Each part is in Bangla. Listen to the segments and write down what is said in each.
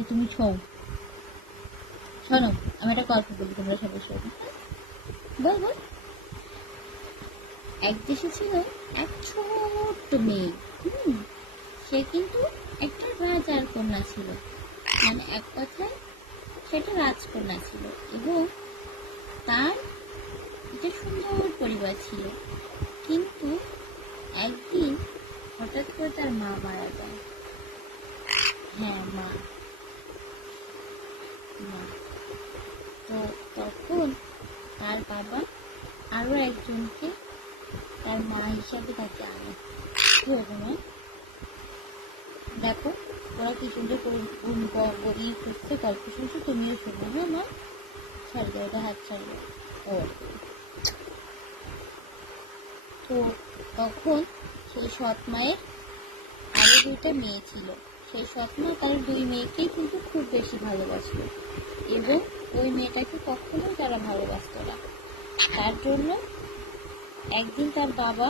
আজকে তুমি ছৌ। শোনো, আমি একটা গল্প বলি, তোমরা সবাই শোনো। বল বল। এক দেশে ছিল এক ছোট্ট মেয়ে। সে কিন্তু একটা রাজার কন্যা ছিল, মানে এক কথায় সেটা রাজকন্যা ছিল, এবং তার একটা সুন্দর পরিবার ছিল। কিন্তু একদিন হঠাৎ করে তার মা মারা যায়। হ্যাঁ, মা। তো তখন তার বাবা আরো একজনকে তার মা হিসাবে তাকে আনে। দেখো ওরা কি সুন্দর করে করছে, গল্প শুনছো, তুমিও শোনো। হ্যাঁ মা, ছাড়বে, ওটা হাত ছাড়বে। ও তো তখন সেই সৎ মায়ের আরো 2টা মেয়ে ছিল। সেই সৎ মা তার 2 মেয়েকেই কিন্তু খুব বেশি ভালোবাসলো, এবং ওই মেয়েটাকে কখনোই তারা ভালোবাসত না। তার জন্য একদিন তার বাবা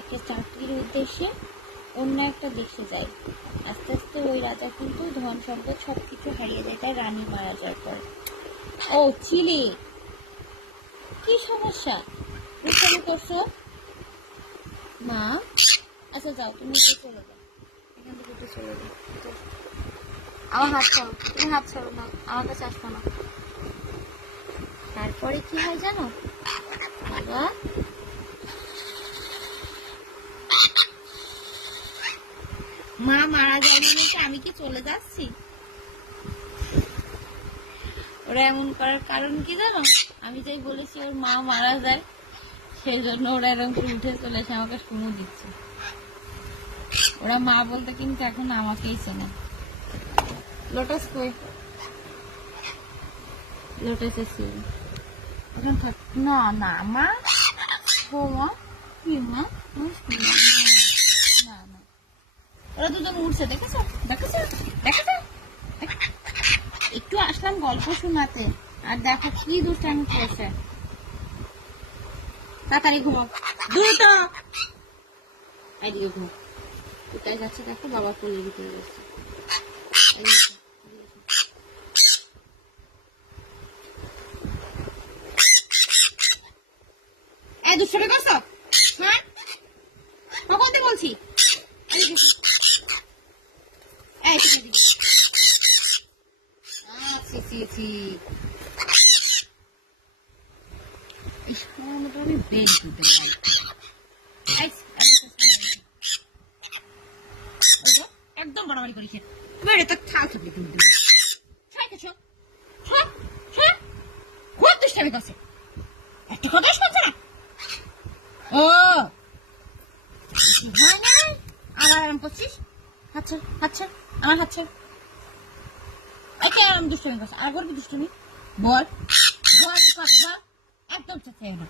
একটা চাকরির উদ্দেশ্যে অন্য একটা দেশে যায়। আস্তে আস্তে ওই রাজা কিন্তু ধন সম্পদ সবকিছু হারিয়ে যায় তার রানী মারা যাওয়ার পর। ও চিলি, কি সমস্যা? দুষ্টামি করছো মা? আচ্ছা যাও, তুমি চলে যাও, এখান থেকে চলে যাও। আমার হাত ছাড়ো, তুমি হাত ছাড়ো না, আমার কাছে আসবো না। তারপরে কি হয় জানো বাবা? মা মারা যায় মানে আমি কি চলে যাচ্ছি? ওরা এমন করার কারণ কি জানো? আমি যাই বলেছি ওর মা মারা যায়, সেই জন্য ওরা এরকম করে উঠে চলে এসে আমাকে শুনু দিচ্ছে। ওরা মা বলতে কিন্তু এখন আমাকেই চেনে। লোটাস কই? লোটাস এসে এখন থাক না। না মা, বৌমা, কি মা? না না, ওরা দুজন উঠছে, দেখেছো দেখেছো দেখেছো? একটু আসলাম গল্প শোনাতে, আর দেখো কি দুষ্টামি করেছে। তাড়াতাড়ি ঘুমাও, দ্রুত এদিকে ঘুম। কোথায় যাচ্ছে দেখো, বাবা কোলের ভিতরে গেছে। দুষ্টামি করছো? হ্যাঁ, কখন তো বলছি। একদম বাড়াবাড়ি করিস, মেরে তো খাও থাকবে তুমি। খুব দুষ্টামি করছে, একটা কথা শুনছে না। ও আবার আরাম করছিস? আচ্ছা আচ্ছা, আমার হাত ছাড়। একে আরাম দুষ্টামি করছে, আর করবি দুষ্টামি? বল বল, একদম চাচ্ছে না।